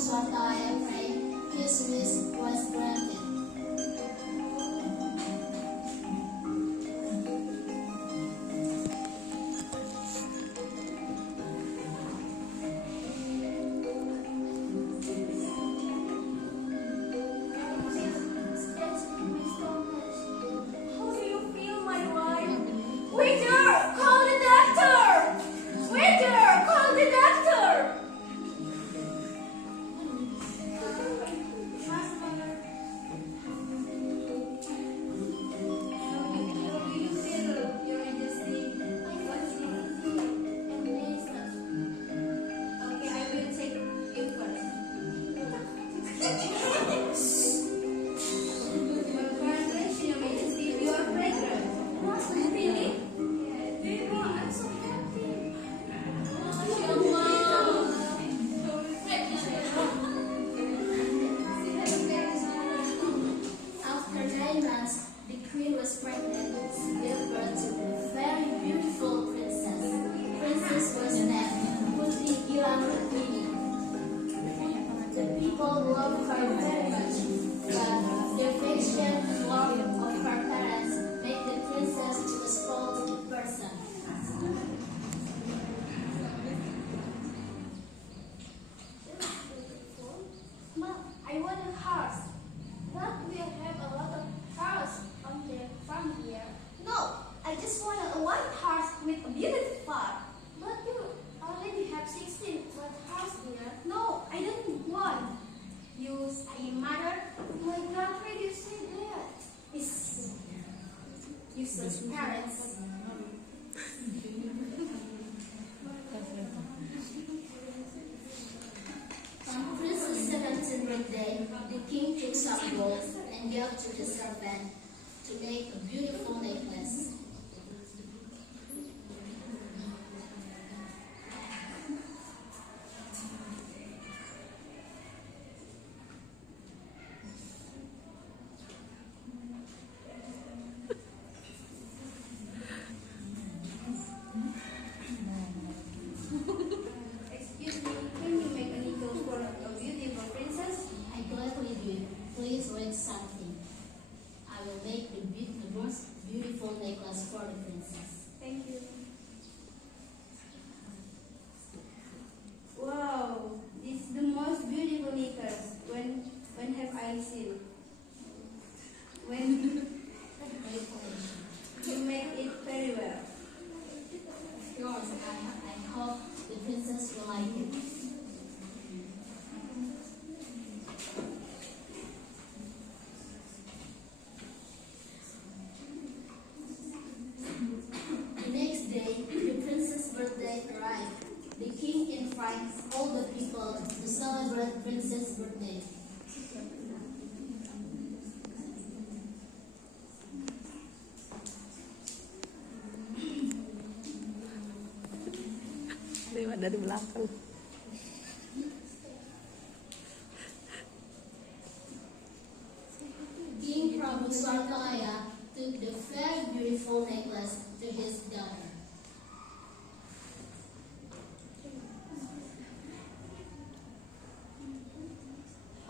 Swataya prayed, his wish was granted. Waiter, call the doctor! Waiter, call the doctor! Okay, I will take you first. Congratulations, Your Majesty, you are pregnant. Really? I'm so happy. After 9 months, the queen was pregnant and gave birth to a very beautiful princess. Princess was named Putri Gilangatini. The people loved her very much, but the affection and love of her parents made the princess a spoiled person. Mom, I want a house. But we have a lot of house on the farm here. No, I just want a white house with a beautiful farm. But you already have 16 white house here. No, I don't want. You say mother, my country you say that. Is useless parents. On Princess' 17th birthday, the king took some gold and gave to the servant to make a beautiful necklace. Excuse me, can you make a needle for a beautiful princess? I gladly do. Please wait something. I will make the most beautiful necklace for the princess. Thank you. Wow, this is the most beautiful necklace. When have I seen? When you make it very well. Yours, I hope the princess will like it. The next day, the princess' birthday arrived. The king invited all the people to celebrate princess' birthday. Lewat dari belakang. King Prabu Swartalaya took the very beautiful necklace to his daughter.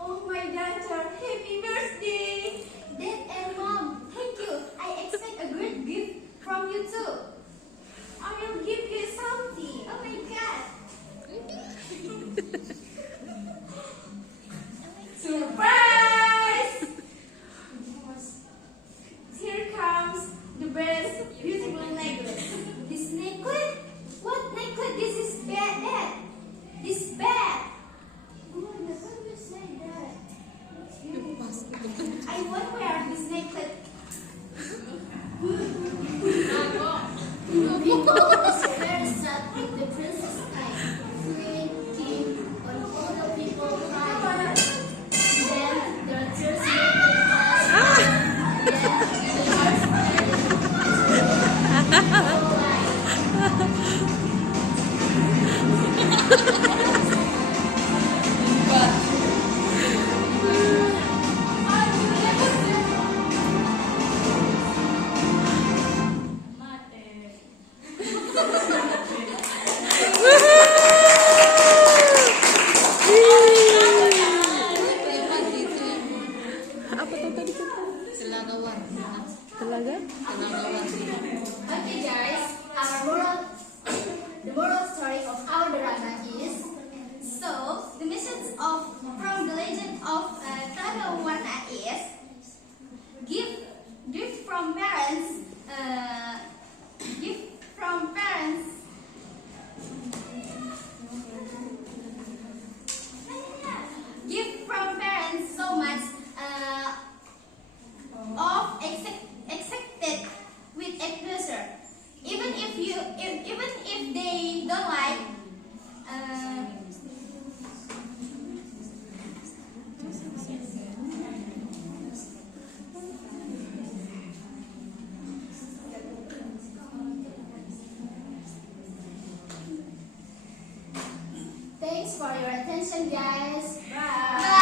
Oh my daughter, happy birthday! Dad and Mom, thank you. I expect a great gift from you too. I will give you something. Oh my God! Surprise! Here comes the best beautiful necklace. This necklace? What necklace? This is bad, Dad. This bad. Oh my God, why do you say that? I won't wear this necklace. The people was very sad when the princess died. Queen, king, and all the people cried. Then of Title 1 is gift from parents. Gift from parents. Gift from parents so much of accepted with a pleasure. Even if they don't like. Thanks for your attention, guys. Bye.